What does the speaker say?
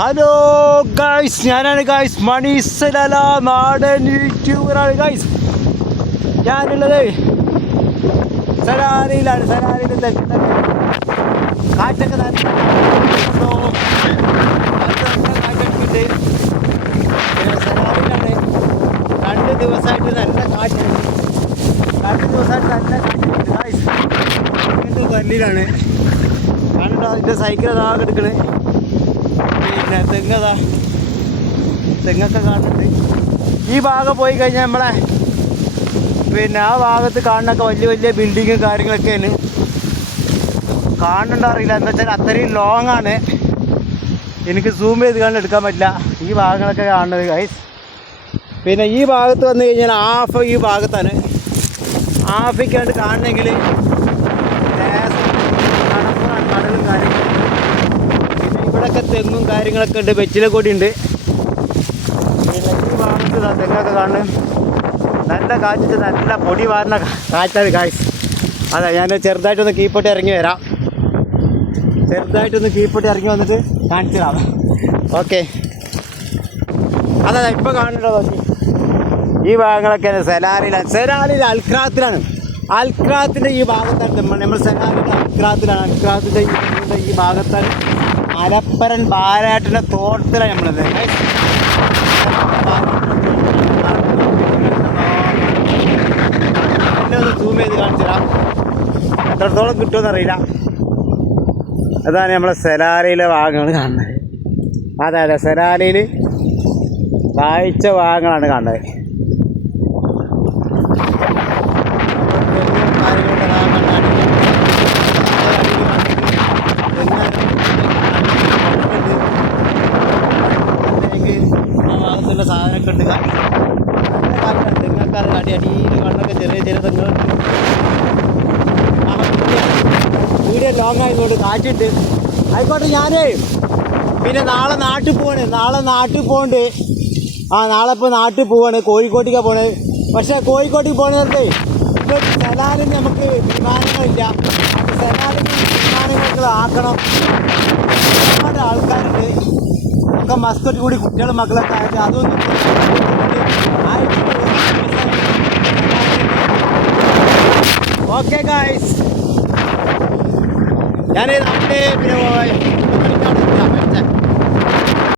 Hello guys, ഞാനാണ് guys മണീസലാല നാടൻ യൂട്യൂബറാണ് guys. ഞാനുള്ളത് സലാലയിലാണ്. സലാലയിൽ കാറ്റൊക്കെ നല്ല കാറ്റൊക്കെ സലാലയിലാണ്. 2 ദിവസമായിട്ട് നല്ല കാറ്റ്. 2 ദിവസമായിട്ട് നല്ല കാറ്റുണ്ട് ഗൈസ്. വീണ്ടും കല്ലിലാണ് കണ്ടോ. അതിൻ്റെ സൈക്കിൾ അതാകെ എടുക്കണേ. പിന്നെ തെങ്ങൊക്കെ കാണുന്നുണ്ട്. ഈ ഭാഗം പോയി കഴിഞ്ഞാൽ നമ്മളെ പിന്നെ ആ ഭാഗത്ത് കാണുന്നൊക്കെ വലിയ വലിയ ബിൽഡിങ്ങും കാര്യങ്ങളൊക്കെയാണ് കാണുന്നുണ്ടോ അറിയില്ല. എന്താ വെച്ചാൽ അത്രയും ലോങ് ആണ്, എനിക്ക് സൂം ചെയ്ത് കണ്ട് എടുക്കാൻ പറ്റില്ല. ഈ ഭാഗങ്ങളൊക്കെ കാണുന്നത് ഗൈസ്. പിന്നെ ഈ ഭാഗത്ത് വന്നു കഴിഞ്ഞാൽ ഹാഫ് ഈ ഭാഗത്താണ്. ഹാഫിക്കാണ്ട് കാണണമെങ്കിൽ കടലും കാര്യങ്ങളും. പിന്നെ ഇവിടെയൊക്കെ തെങ്ങും കാര്യങ്ങളൊക്കെ ഉണ്ട്, വെച്ചില കൊടി ഉണ്ട്. പിന്നെ ഈ ഭാഗത്ത് തെങ്ങൊക്കെ കാണും. നല്ല കാറ്റ്, നല്ല പൊടി വാരണ കാറ്റാണ് ഗൈസ്. അതെ, ഞാൻ ചെറുതായിട്ടൊന്ന് കീഴ്പോട്ട് ഇറങ്ങി വരാം. ചെറുതായിട്ടൊന്ന് കീഴ്പോട്ട് ഇറങ്ങി വന്നിട്ട് കാണിച്ചു തരാം. ഓക്കെ, അതെ ഇപ്പം കാണുന്നുണ്ടോ നോക്കി. ഈ ഭാഗങ്ങളൊക്കെയാണ് സെലാലിൽ അൽഖ്രാത്തിലാണ്. അൽഖ്രാത്തിൻ്റെ ഈ ഭാഗത്താണ് നമ്മൾ സെലാലിൻ്റെ അൽഖ്രാത്തിലാണ്. അൽഖ്രാത്തിൻ്റെ ഈ ഭാഗത്താണ് മലപ്പരൻ ബാരാട്ടിൻ്റെ തോട്ടത്തിലാണ് നമ്മളത്. ഒന്ന് സൂം ചെയ്ത് കാണിച്ചു തരാം, എത്രത്തോളം കിട്ടുമെന്നറിയില്ല. അതാണ് നമ്മളെ സെലാലയിലെ ഭാഗങ്ങൾ കാണുന്നത്. അതെ, സെലാലയിൽ കാഴ്ച ഭാഗങ്ങളാണ് കാണുന്നത്. ഭാഗത്തുള്ള സാധനമൊക്കെ ഉണ്ട്. തെങ്ങൊക്കെ അടിയിൽ കണ്ണൊക്കെ ചെറിയ ചെറിയ തെങ്ങുകളുണ്ട്. വീഡിയോ ലോങ് ആയതുകൊണ്ട് കാറ്റുണ്ട്. ആയിക്കോട്ടെ, ഞാനേ പിന്നെ നാളെ നാട്ടിൽ പോവാണ്. നാളെ ഇപ്പോൾ നാട്ടിൽ പോവാണ്. കോഴിക്കോട്ടേക്കാണ് പോണത്. പക്ഷേ കോഴിക്കോട്ടേക്ക് പോകുന്നത് ഇപ്പോൾ സെലാലിൽ നമുക്ക് വിമാനങ്ങളില്ല. അപ്പോൾ സെലാലിൽ വിമാനങ്ങൾ ആക്കണം. ഒരുപാട് ആൾക്കാരുണ്ട്. ഒക്കെ മസ്കറ്റ് കൂടി കുട്ടികളും മക്കളൊക്കെ ആയിട്ട് അതൊന്നും ഓക്കെ ഗൈസ്. ഞാൻ നാട്ടിൽ പിന്നെ